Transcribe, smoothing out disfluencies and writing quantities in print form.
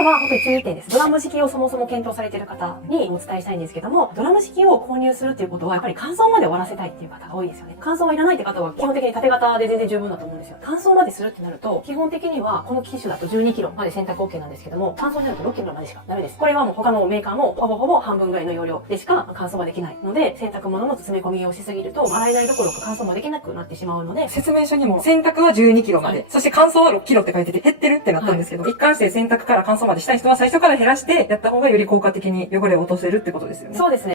からは本当に注意点です。ドラム式をそもそも検討されている方にお伝えしたいんですけども、ドラム式を購入するっていうことはやっぱり乾燥まで終わらせたいっていう方が多いですよね。乾燥はいらないって方は基本的に縦型で全然十分だと思うんですよ。乾燥までするってなると、基本的にはこの機種だと12キロまで洗濯 OK なんですけども、乾燥になると6キロまでしかダメです。これはもう他のメーカーもほぼ半分ぐらいの容量でしか乾燥はできないので、洗濯物の詰め込みをしすぎると、洗えないどころか乾燥もできなくなってしまうので、説明書にも洗濯は12キロまで、そして乾燥は6キロって書いてて減ってるってなったんですけど、一貫して洗濯から乾燥までしたい人は最初から減らしてやった方がより効果的に汚れを落とせるってことですよね。そうですね。